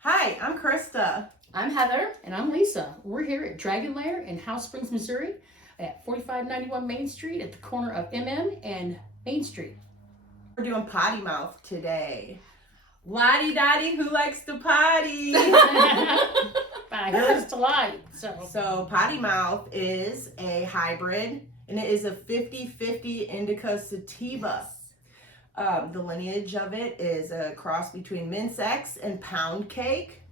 Hi, I'm Krista. I'm Heather. And I'm Lisa. We're here at Dragon Lair in House Springs, Missouri at 4591 Main Street at the corner of MM and Main Street. We're doing Potty Mouth today. Lottie-dottie, who likes to potty? By Hermits Delight. So Potty Mouth is a hybrid, and it is a 50-50 indica sativa. The lineage of it is a cross between Mince X and Pound Cake.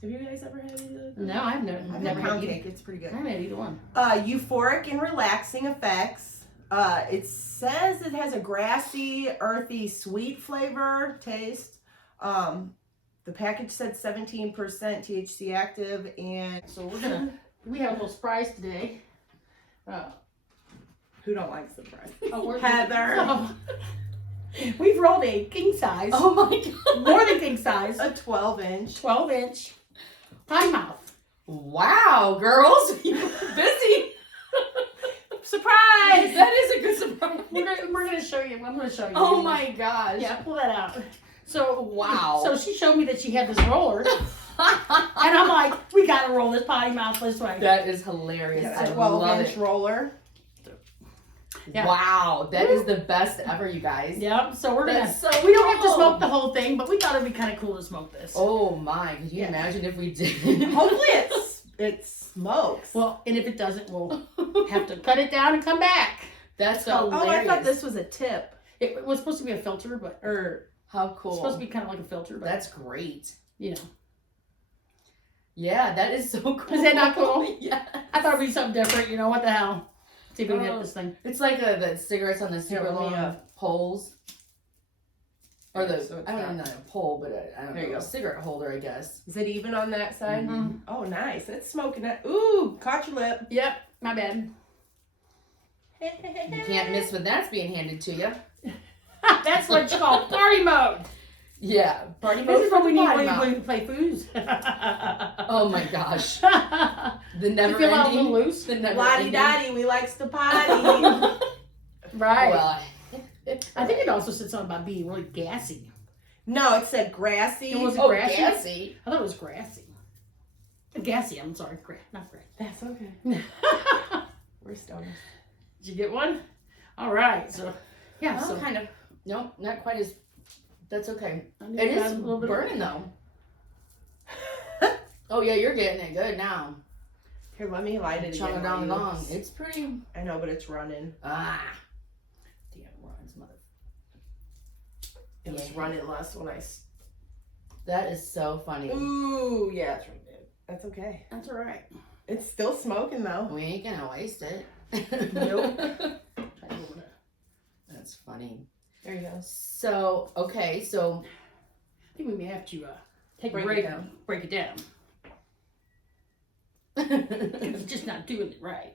Have you guys ever had either? No, I've never I've had Pound had Cake. It's pretty good. I haven't had either one. Euphoric and relaxing effects. It says it has a grassy, earthy, sweet flavor taste. The package said 17% THC active, and So we have a little surprise today. who don't like surprise? Oh, Heather. Oh. We've rolled a king size. Oh my god. More than king size. A 12-inch. 12-inch Potty Mouth. Wow, girls. You're busy. Surprise! That is a good surprise. We're gonna show you. I'm gonna show you. Oh my gosh. Yeah, pull that out. So Wow. So she showed me that she had this roller, and I'm like, we gotta roll this Potty Mouth this way. That is hilarious. Yeah, I a love 12-inch it. roller. Yeah. Wow, that is the best ever, you guys. Yep. So we're gonna. That's so we don't have to cool. smoke the whole thing, but we thought it'd be kind of cool to smoke this. Oh my, could you Yeah. imagine if we did? Hopefully it smokes. Well, and if it doesn't, we'll have to cut it down and come back. That's So- Oh, I hilarious. thought this was a tip. It was supposed to be a filter, but How it's cool. supposed to be kind of like a filter, but That's great. you know, Yeah, that is so cool. Is that not cool? Yeah. I thought it'd be something different. You know what the hell? See if we can Oh. get this thing. It's like the cigarettes on the super let me, long poles. Or the, So it's I don't got- know, not a pole, but I don't There you know, go. a cigarette holder, I guess. Is it even on that side? Mhm. Oh, nice. It's smoking it. Ooh, caught your lip. Yep. My bad. You can't miss when that's being handed to you. That's what you call party mode. Yeah, party mode This is for what we the need Potty when Mouth. we play foos. Oh my gosh. The You never feel a ending. little loose? The never Lottie-dottie, we likes to potty. Right. Well, I think it also said something about being really gassy. No, it said grassy. It was oh, grassy? gassy. I thought it was grassy. Gassy, I'm sorry. Not grass. That's okay. We're stoners. Did you get one? All right. So, yeah. Oh, so kind of. No, not quite as. That's okay. I need It to add is a little bit of- burning though. Oh yeah, you're getting it good now. Here, let me light it Chug again. it down while you- long. It's pretty. I know, but it's running. Ah. Damn, Ron's mother. It was Yeah. running less when I. That is so funny. Ooh, yeah, it's running. That's okay. That's all right. It's still smoking though. We ain't gonna waste it. Nope. Try a little bit. That's funny. There you go. So, okay, so I think we may have to take Break a it break down. and break it down. It's just not doing it right.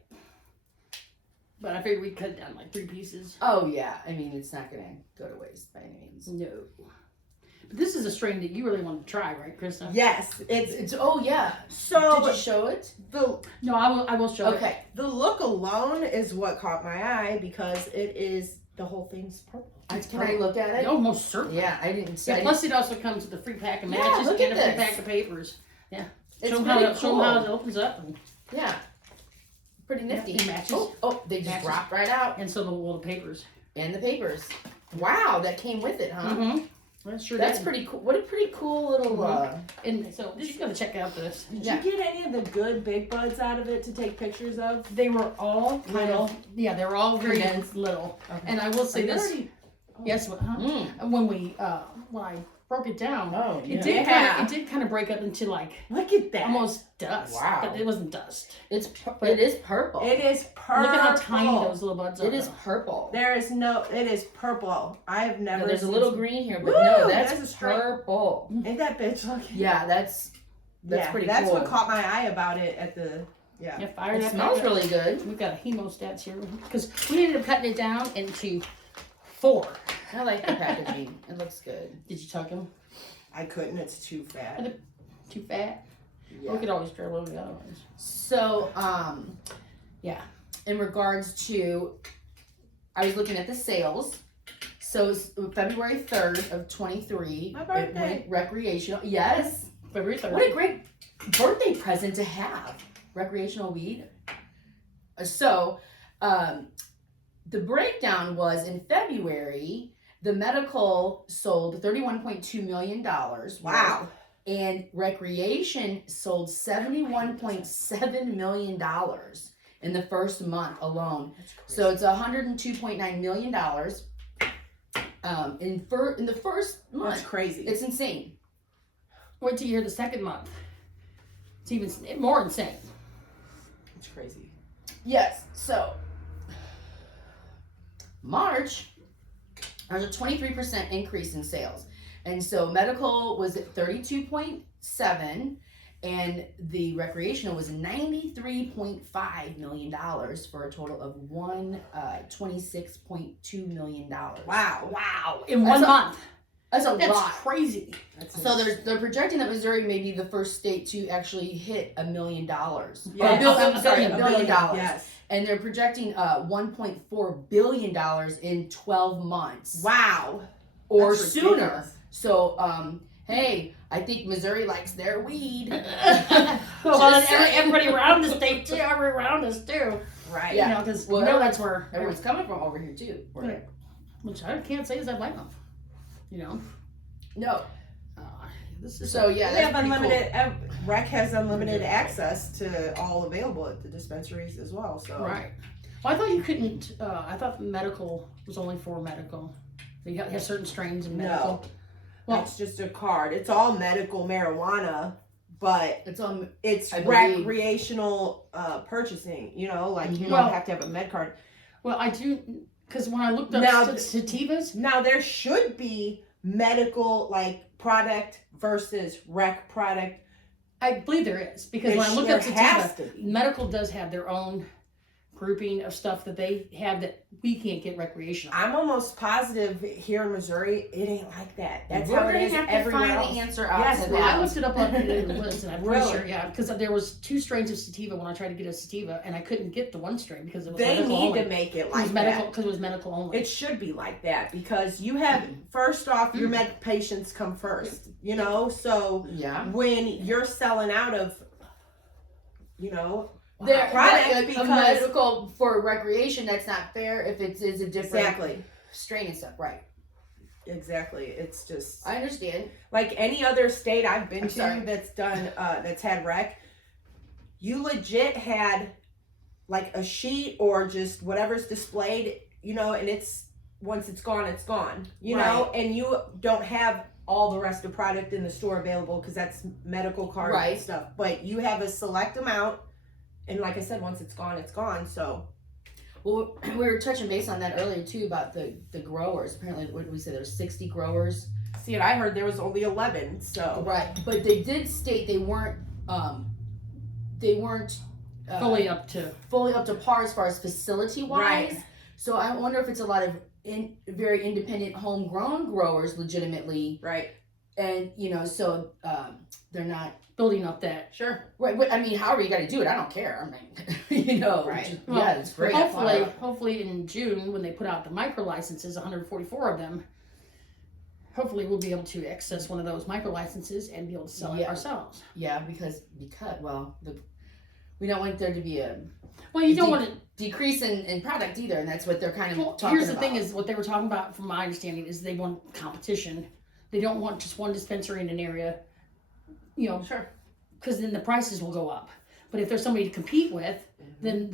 But I figured we'd cut it down like 3 pieces. oh yeah, I mean it's not gonna go to waste by any means. No. But this is a strain that you really want to try, right, Krista? Yes, it's It's oh yeah. so. Did you show it? the No, I will show it. Okay. the look alone is what caught my eye because it is the whole thing's purple. Can I look at it? Oh, most certainly. Yeah, I didn't see. Yeah, plus it also comes with a free pack of Yeah, matches look and a at free this. pack of papers. Yeah. It's show them really how show 'em how cool. it opens up. And, Yeah. Pretty nifty. and matches. Oh, they just Matches. dropped right out. And so the papers. And the papers. Wow, that came with it, huh? Mm-hmm. That's sure That's did. pretty cool. What a pretty cool little And so she's going to check out this. Did Yeah. you get any of the good big buds out of it to take pictures of? They were all kind of, yeah, they were all very Condensed. little. Okay. And I will say Are you this. already- Yes, Mm. when I broke it down, Oh, it did kind of break up into like Look at that. almost dust. Wow. But it wasn't dust. It is purple. It is purple. Look at how tiny those little buds are. It is purple. There is no. It is purple. I've never. No, there's a seen- little green here, but Woo, no, that's a that's straight- purple. Ain't that bitch looking? Yeah, that's pretty That's cool. what caught my eye about it at the. Yeah. Yeah, fire It that smells back up. really good. We've got a hemostats here because we ended up cutting it down into 4. I like the packaging. It looks good. Did you tuck them? I couldn't. It's too fat. Too fat? Yeah. We could always drill over the other ones. So, Yeah. in regards to, I was looking at the sales. So it's February 3rd of 23. My It birthday. went recreational. Yes. February 3rd. What a great birthday present to have. Recreational weed. So, the breakdown was in February, the medical sold $31.2 million. Wow. And recreation sold $71.7 million in the first month alone. So it's $102.9 million in the first month. That's crazy. It's insane. Wait till you hear the second month. It's even more insane. It's crazy. Yes. So March, there's a 23% increase in sales. And so medical was at 32.7 and the recreational was $93.5 million for a total of $26.2 million. Wow. Wow. In one month. That's a That's lot. crazy. So they're projecting that Missouri may be the first state to actually hit $1 million. Yeah. $1 billion. Yes. And they're projecting $1.4 billion in 12 months. Wow. Or That's sooner. ridiculous. So, hey, I think Missouri likes their weed. Well, everybody around the state too. Everybody around us too. Right. Yeah. You know, because Well, that's where Everyone's coming from over here too. Right. Which I can't say is I blame them. You know. No. This is So yeah, We that's have pretty unlimited. Rec has unlimited access to all available at the dispensaries as well. So right. Well, I thought you couldn't. I thought medical was only for medical. You have certain strains in medical. No. Well, It's just a card. It's all medical marijuana, but It's on. it's I believe. recreational purchasing. You know, like you Well- don't have to have a med card. well, I do because when I looked up Now, sativas, Now there should be medical like product versus rec product. I believe there is because when I looked there up has sativa, to be. medical does have their own grouping of stuff that they have that we can't get recreational. I'm almost positive here in Missouri, it ain't like that. That's We're how it gonna is have to everywhere find else. the answer out Yes, to well, I that. looked it up on the list, and I'm pretty Really? sure, yeah, because there was 2 strains of sativa when I tried to get a sativa, and I couldn't get the one strain because it was They medical need only. to make it It like was medical that. because it was medical only. It should be like that because you have first off your med patients come first. You know, so Yeah. when you're selling out of, you know, There, product a because medical for recreation, that's not fair if it is a different exactly, strain and stuff. Right. exactly. It's just I understand. like any other state I've been I'm to sorry. that's done that's had rec. You legit had like a sheet or just whatever's displayed, you know, and it's once it's gone, you know, and you don't have all the rest of the product in the store available because that's medical card Right. and stuff. But you have a select amount, and like I said, once it's gone, it's gone. So Well, we were touching base on that earlier too about the growers. Apparently, what did we say? There's 60 growers. see, and I heard there was only 11. So Right, but they did state they weren't fully up to. fully up to par as far as facility wise. Right. So I wonder if it's a lot of very independent homegrown growers, legitimately, right, and you know, so they're not Building up that. sure, right. But, I mean, however you got to do it, I don't care. I mean, you know, Right. just- Well, yeah, it's great. Hopefully in June when they put out the micro licenses, 144 of them. Hopefully we'll be able to access one of those micro licenses and be able to sell it Yeah. ourselves. Yeah, because we don't want there to be a Well, you don't want to. decrease in product either, and that's what they're kind of Well, talking here's the about. thing: is what they were talking about, from my understanding, is they want competition. They don't want just one dispensary in an area, you know, sure. because then the prices will go up. But if there's somebody to compete with, then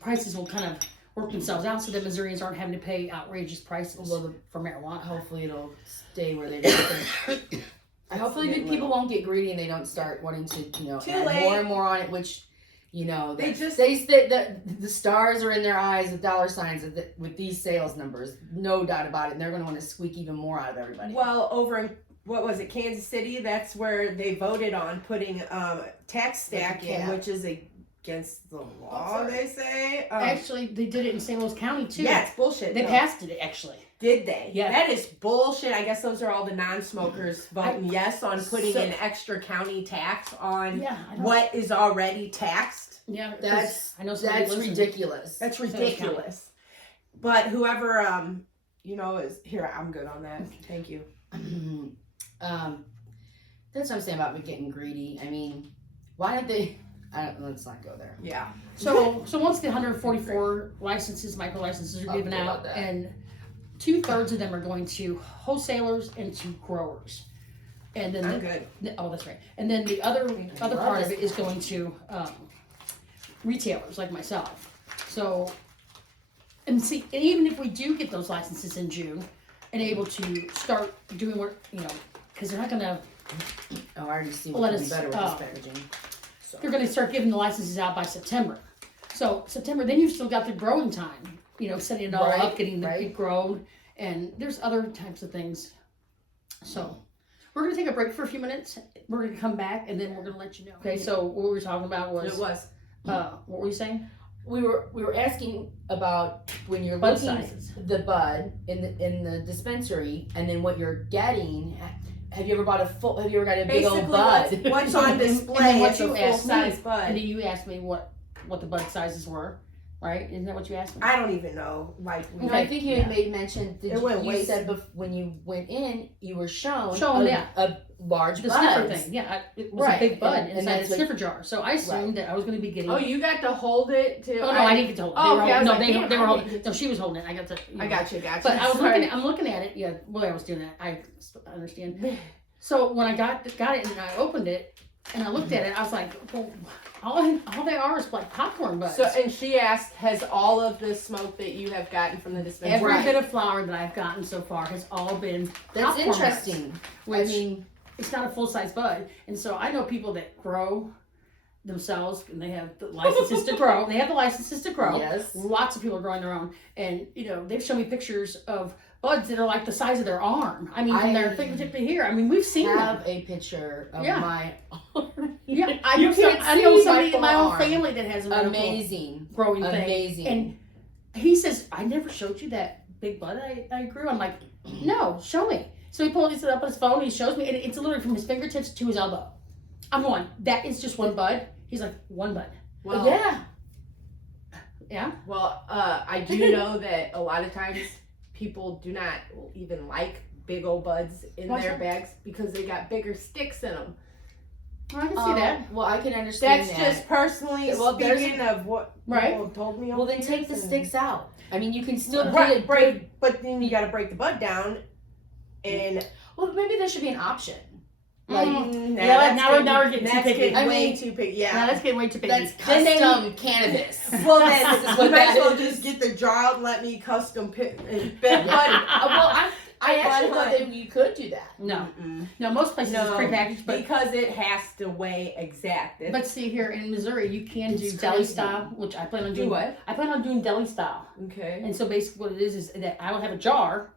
prices will kind of work themselves out, so that Missourians aren't having to pay outrageous prices for marijuana. Hopefully it'll stay where they are. Hopefully It people won't get greedy and they don't start wanting to, you know, Too add late. more and more on it, which, you know, They just- the stars are in their eyes with dollar signs with these sales numbers, no doubt about it, and they're going to want to squeak even more out of everybody. Well, over in what was it, Kansas City? That's where they voted on putting tax stack in, Yeah. which is against the law. sorry. They say. Actually, they did it in St. Louis County too. Yeah, it's bullshit. They though. passed it actually. Did they? Yeah. That is bullshit. I guess those are all the non-smokers voting yes on putting So- an extra county tax on Yeah, I don't, what is already taxed. Yeah, 'cause That's I know somebody that's lives in- ridiculous. That's County. ridiculous. But whoever you know is here. I'm good on that. Thank you. The That's what I'm saying about getting greedy. I mean, why did they? Let's not go there. Yeah. So once the 144 licenses, micro licenses are given Okay, out, about that. and 2/3 of them are going to wholesalers and to growers. And then I'm good. Oh, that's right. And then the other love part of this. it is going to retailers like myself. So, and see, and even if we do get those licenses in June and able to start doing work, because they're not going to, Oh, I already see Let what's us, better with this packaging. So. they're going to start giving the licenses out by September. So September, then you've still got the growing time, setting it all Right, up, getting the right. it grown, and there's other types of things. So we're going to take a break for a few minutes. We're going to come back, and then we're going to let you know. Okay, so what we were talking about was, It was. what were you saying? We were asking about when you're Bud looking sizes. the bud in the dispensary, and then what you're getting. Have you ever bought Have you ever got a big old Basically, bud? what's on And then display what is a you full asked me, size and bud. then you asked me what the bud sizes were, right? Isn't that what you asked me? I don't even know. Like, No, I think you had made mention. It went You way said when you went in, you were shown yeah. a large The bud. sniffer thing, yeah, it was Right, a big bud and inside a that's what- sniffer jar. So I assumed that I was going to be getting. Oh, you got to hold it too. Oh no, I didn't get to hold it. Oh, They were okay, I holding, was no, like, they damn, were I holding. didn't get No, she was holding it. I got to. I got you. But I was Sorry. I'm looking at it. Yeah, boy, I was doing that. I understand. So when I got it and I opened it and I looked at it, I was like, well, all they are is like popcorn buds. So, and she asked, has all of the smoke that you have gotten from the dispensary? Every Right. bit of flour that I've gotten so far has all been That's popcorn buds, interesting. which I mean, it's not a full size bud, and so I know people that grow themselves and they have the licenses to grow. They have the licenses to grow. yes. Lots of people are growing their own, and they've shown me pictures of buds that are like the size of their arm. I mean, from their I fingertip to here. I mean, we've seen them. Have a picture of Yeah. my arm. Yeah, I you can't I know see somebody my in my own arm. family that has a medical Amazing. growing thing. Amazing. And he says, I never showed you that big bud I grew. I'm like, no, show me. So he pulls it up on his phone and he shows me, and it's literally from his fingertips to his elbow. I'm going, that is just one bud? He's like, one bud. Well, yeah. Yeah? Well, I do know that a lot of times people do not even like big old buds in Why their so? bags because they got bigger sticks in them. Well, I can see that. Well, I can understand That's that. just personally Well, there's- speaking of what Right. people told me. Well, over then take the years, and- sticks out. I mean, you can still get Right, it. break, but then you got to break the bud down, and Well, maybe there should be an option. Like, that's now we're getting too that's picky. getting I way mean, too picky. Now Yeah. that's getting way too big. That's Then they- custom cannabis. Well, then This is you what might that as well is. just get the jar out and let me custom pick. Well, I actually Bud thought Hunt. that you could do that. No. Mm-mm. No, most places it's No, prepackaged, but because it has to weigh exact. but see here in Missouri, you can do It's deli crazy. style, which I plan on Do doing. what? I plan on doing deli style. Okay. And so basically what it is that I will have a jar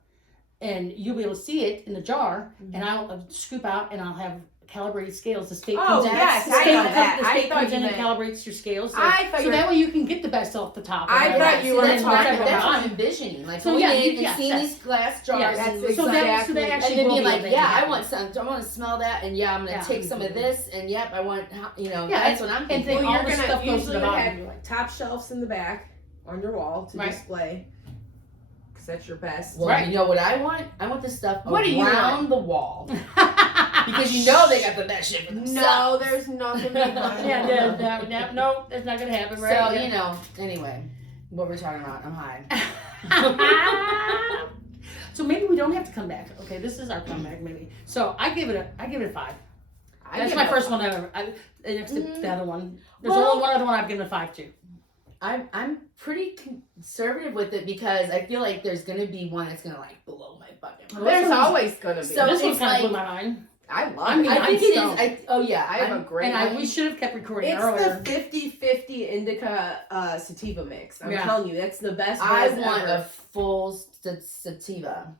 and you'll be able to see it in the jar and I'll scoop out and I'll have calibrated scales. The state Oh, comes in. yes, the I state, know that. the I state thought comes you in and meant- calibrates your scales. So, I thought so you were- that way you can get the best off the top. I and thought you See, were that's what talking I'm, that's what I'm about- envisioning. Like So, going yeah, in and yes, seeing yes. these glass jars Yes, and, that's so that exactly- actually and then will being be like, able to yeah, I happen. want some. I want to smell that, and yeah, I'm gonna Yeah. take some of this, and yep, I want. Yeah, That's what I'm and thinking. then Well, all you're the gonna stuff goes to usually the bottom. have You're like, top shelves in the back on your wall to Right. display. Because that's your best. Well, Right. you know what I want? I want this stuff What do you around the wall because you know they got the best shit for No, themselves. there's nothing behind yeah, no, that's not gonna happen, right? So Yeah. you know. Anyway, what we're talking about? I'm high. So maybe we don't have to come back. Okay, this is our comeback maybe. So I give it a 5. That's my first one ever. Next to the other one. There's Well- only one other one I've given a 5 to. I'm pretty conservative with it because I feel like there's gonna be one that's gonna like blow my fucking mind. There's always gonna be. So This one it's kind of blew like- my mind. I love I mean, it. I think it is. stoned. I have a great And one. we should have kept recording It's earlier. the 50-50 indica sativa mix. I'm Yeah. telling you, that's the best. I buzz want ever. a full sativa.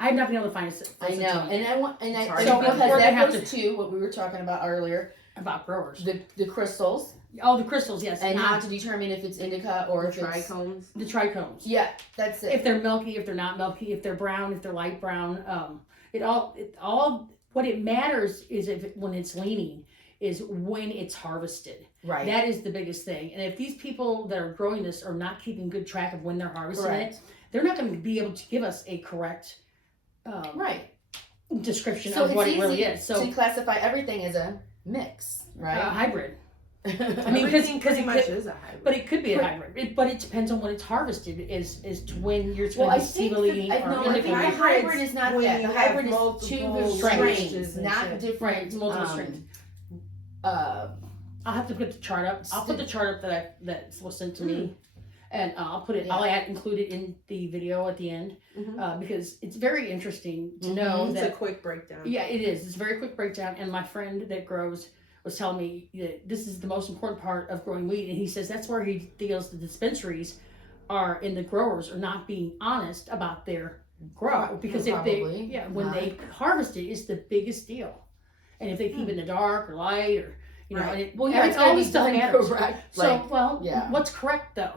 I have not been able to find it. I know, and I want, and It's I hard so to because find. We're that gonna have goes to what we were talking about earlier, about growers. the crystals, Oh, the crystals, yes. and Not how to determine if it's indica or if it's trichomes. the trichomes. yeah, that's it. If they're milky, if they're not milky, if they're brown, if they're light brown. It all. What it matters is when it's leaning is when it's harvested. Right. That is the biggest thing. And if these people that are growing this are not keeping good track of when they're harvesting Correct. it, they're not going to be able to give us a correct, right. description So of what it's it really easy is. So to classify everything as a mix, right? hybrid. I mean, Everything because pretty much is a hybrid. but it could be a hybrid. But it depends on when it's harvested. Is to when you're Well, I supposed to think sativa I think the indica. hybrid is not when that. you The have hybrid is multiple two strains strains, and not shit. different. Right, it's multiple strains. I'll have to put the chart up. I'll put the chart up that was sent to me, and I'll put it. Yeah. I'll include it in the video at the end because it's very interesting to know It's that. a quick breakdown. Yeah, it is. It's a very quick breakdown. And my friend that grows was telling me that this is the most important part of growing weed, and he says that's where he feels the dispensaries are and the growers are not being honest about their grow because if Probably they when not. they harvest it, it's the biggest deal, and if they keep it in the dark or light or you know, Right. and it, Well, yeah, it's all gotta this be stuff done matters. correct. So, Like, well, yeah. what's correct though?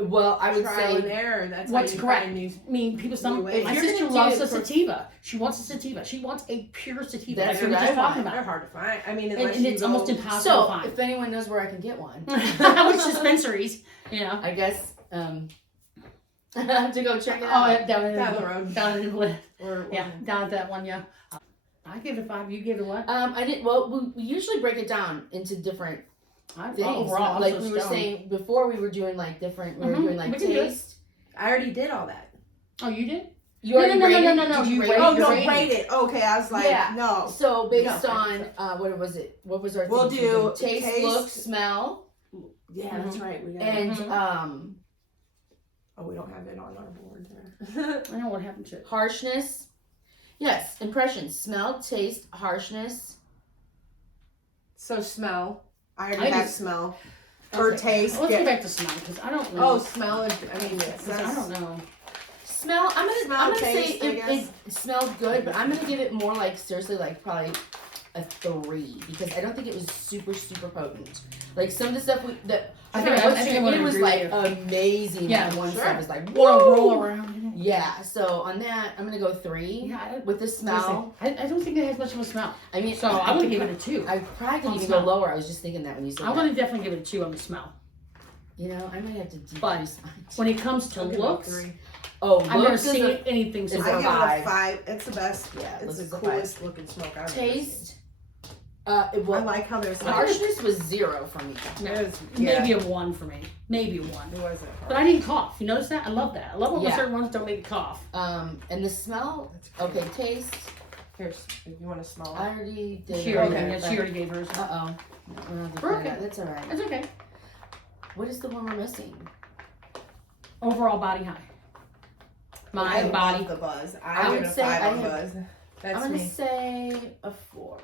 well, I would Trial and say error. That's What's how you correct? find these. I mean, people. New ways. My If you're sister gonna loves do a it for- sativa. She wants a sativa. She wants a pure sativa. That's like we were what just I talking want. They're about. hard to find. I mean, And, unless and you it's go, almost impossible so. to find. If anyone knows where I can get one, Which dispensaries? You know. I guess I have to go check it Oh, out. yeah, down down the road. down in the Or yeah, down at that one. Yeah. I give it a 5. You give it what? I did. Well, we usually break it down into different things. Overall, I'm like so we were stoned. saying before, we were doing like different. We were Mhm, doing like we can do it. taste. I already did all that. Oh, you did? You already no, rated? no. Did you You rate rated- Oh it? no, rating. rate it. Okay, I was like, Yeah. no. So based No, on what was it? What was our We'll things? do taste, taste. look, smell, Yeah, that's right. We got. and Mhm. Oh, we don't have it on our board there. I know what happened to it. harshness. Yes, impressions: smell, taste, harshness. So smell. I I already have just- smell. Or Okay. taste. Let's yeah. go back to smell because I don't know. Oh, smell. I mean, Because I don't know. Smell. I'm gonna taste, say I it, guess. it smells good, but I'm gonna give it more like seriously like probably a 3 because I don't think it was super potent. Like some of the stuff that I think I would it was agree like with amazing. Yeah, and one sure. stuff was like Want to whoa. roll around? In it? Yeah. So on that, I'm gonna go 3 Yeah. with the smell. I don't think it has much of a smell. I mean, So I'm gonna give it a 2. I probably could On even smell. go lower. I was just thinking that when you said I'm that. gonna definitely give it a 2 on the smell. You know, I might have to But decrease mine. when it comes to I'll give it a looks, 3. Oh, I've never looks is seen a anything so is I a give good. it a 5. 5. It's the best. Yeah, It's looks the is a coolest looking smoke I've ever seen. taste. I Well, like how there's harshness was 0 for me. Maybe a 1 for me. Maybe a 1. It wasn't hard. But I didn't cough. You notice that? I love that. I love when Yeah. certain ones don't make me cough. And the smell. That's cool. Okay, taste. Here's if you want to smell I it. already did. She already, Okay. she already gave hers. Uh oh. We're okay. That's all right. That's okay. What is the one we're missing? Overall body high. My I body. love the buzz. I I would give it a say 5 I on have- buzz. That's I'm gonna me. say a 4.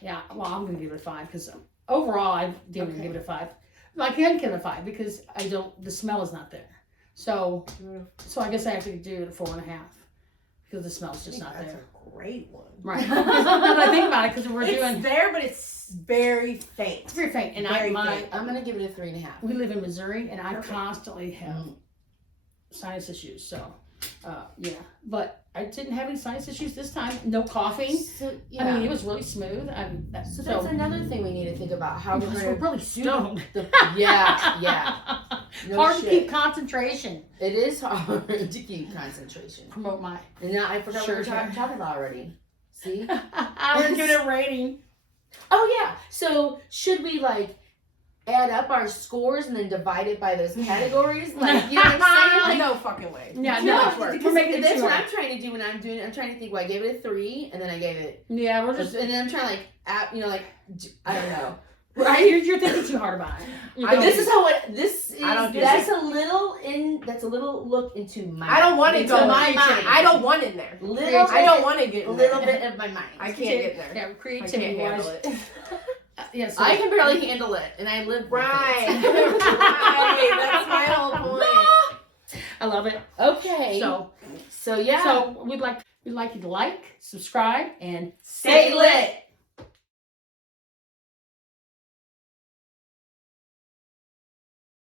Yeah, well, I'm gonna give it a 5 because overall I didn't Okay. give it a 5. Like, I can't give it a 5 because I don't. The smell is not there. So I guess I have to do it a 4.5 because the smell's just not That's there. a great one. Right. Now that I think about it, because we're It's doing. there, but it's very faint. It's very faint, and Very my faint. I'm gonna give it a 3.5. we live in Missouri, and I Perfect. constantly have Mm. sinus issues. So, yeah, but I didn't have any sinus issues this time. No coughing. So, yeah. I mean, it was really smooth. so that's another thing we need to think about how we're because gonna we're really stoned. yeah. No Hard to shit. keep concentration. It is hard to keep concentration. Promote my. And now I forgot what we Sure. were talking about already. See? We're giving it a rating. Oh yeah. So should we like add up our scores and then divide it by those categories? Like, you know what I'm saying? Like, No fucking way. Yeah, Too no, much work. we're making it that's too what hard. I'm trying to do when I'm doing it. I'm trying to think, well, I gave it a 3 and then I gave it Yeah, we're and just. then I'm trying to like add, you know, like I don't know. Right, you're thinking too hard about it. I But don't this do- is how it. This is. I don't do That's a little in. That's a little look into my. I don't want it into to my mind. mind. I don't want it there. Little. I don't want to get A in little there. bit of my mind. I can't get there. Yeah, I creativity can't handle wise. it. Yeah, so I can barely handle it, and I live with Right. it. Right. That's my whole point. I love it. Okay. So yeah. so we'd like you to like, subscribe, and Stay lit.